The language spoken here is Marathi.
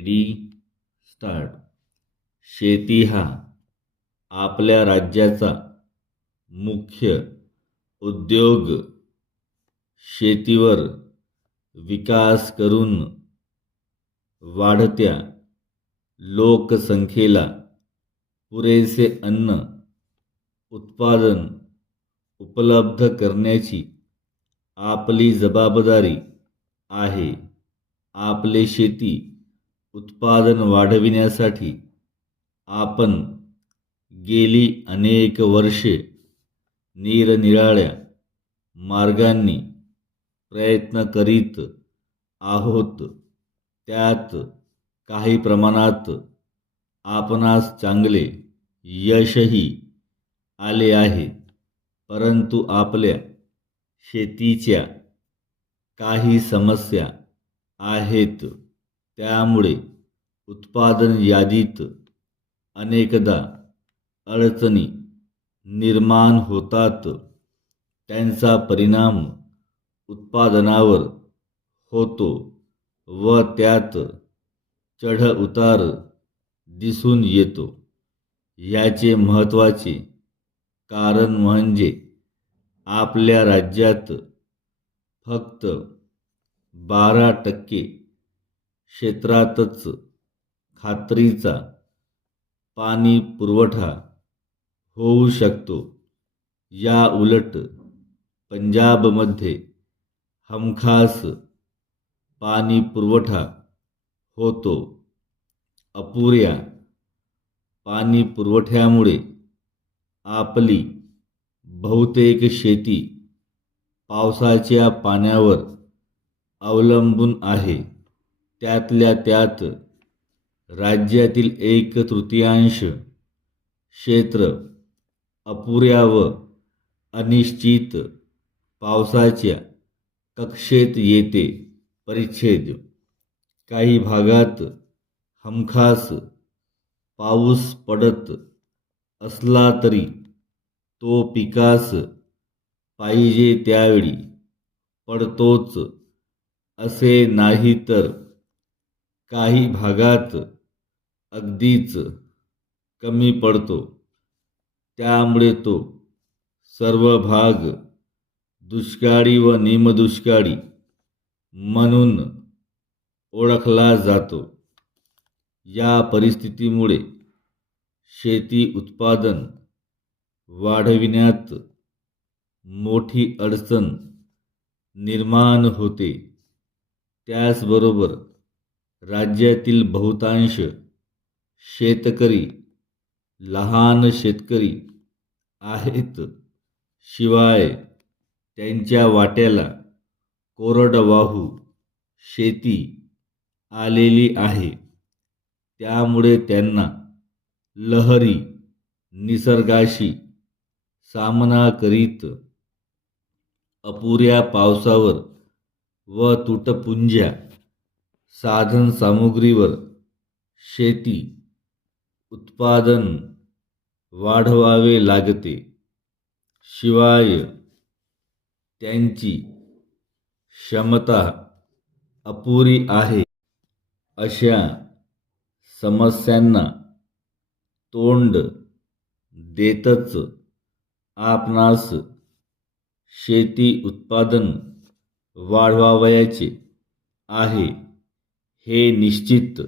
डी स्टार्ट शेती हा आपल्या राज्याचा मुख्य उद्योग. शेतीवर विकास करून वाढत्या लोकसंख्येला पुरेसे अन्न उत्पादन उपलब्ध करण्याची आपली जबाबदारी आहे. आपले शेती उत्पादन वाढविण्यासाठी आपण गेली अनेक वर्षे निरनिराळ्या मार्गांनी प्रयत्न करीत आहोत. त्यात काही प्रमाणात आपणास चांगले यशही आले आहे. परंतु आपल्या शेतीच्या काही समस्या आहेत. त्यामुळे उत्पादन यादीत अनेकदा अडचणी निर्माण होतात. त्यांचा परिणाम उत्पादनावर होतो व त्यात चढउतार दिसून येतो. याचे महत्त्वाचे कारण म्हणजे आपल्या राज्यात फक्त बारा टक्के क्षेत्रातच खात्रीचा पाणी पुरवठा होऊ शकतो. या उलट पंजाबमध्ये हमखास पाणी पुरवठा होतो. अपुऱ्या पाणी पुरवठ्यामुळे आपली बहुतेक शेती पावसाच्या पाण्यावर अवलंबून आहे. त्यातल्या त्यात राज्यातील एक तृतीयांश क्षेत्र अपुऱ्या व अनिश्चित पावसाच्या कक्षेत येते. परिच्छेद. काही भागात हमखास पाऊस पडत असला तरी तो पिकास पाहिजे त्यावेळी पडतोच असे नाही तर काही भागात अगदीच कमी पडतो. त्यामुळे तो सर्व भाग दुष्काळी व निमदुष्काळी म्हणून ओळखला जातो. या परिस्थितीमुळे शेती उत्पादन वाढविण्यात मोठी अडचण निर्माण होते. त्याचबरोबर राज्यातील बहुतांश शेतकरी लहान शेतकरी आहेत. शिवाय त्यांच्या वाट्याला कोरडवाहू शेती आलेली आहे. त्यामुळे त्यांना लहरी निसर्गाशी सामना करीत अपुऱ्या पावसावर व तुटपुंज्या साधनसामुग्रीवर शेती उत्पादन वाढवावे लागते. शिवाय त्यांची क्षमता अपुरी आहे अशा समस्यांना तोंड देतच आपणास शेती उत्पादन वाढवावयाचे आहे. हे निश्चित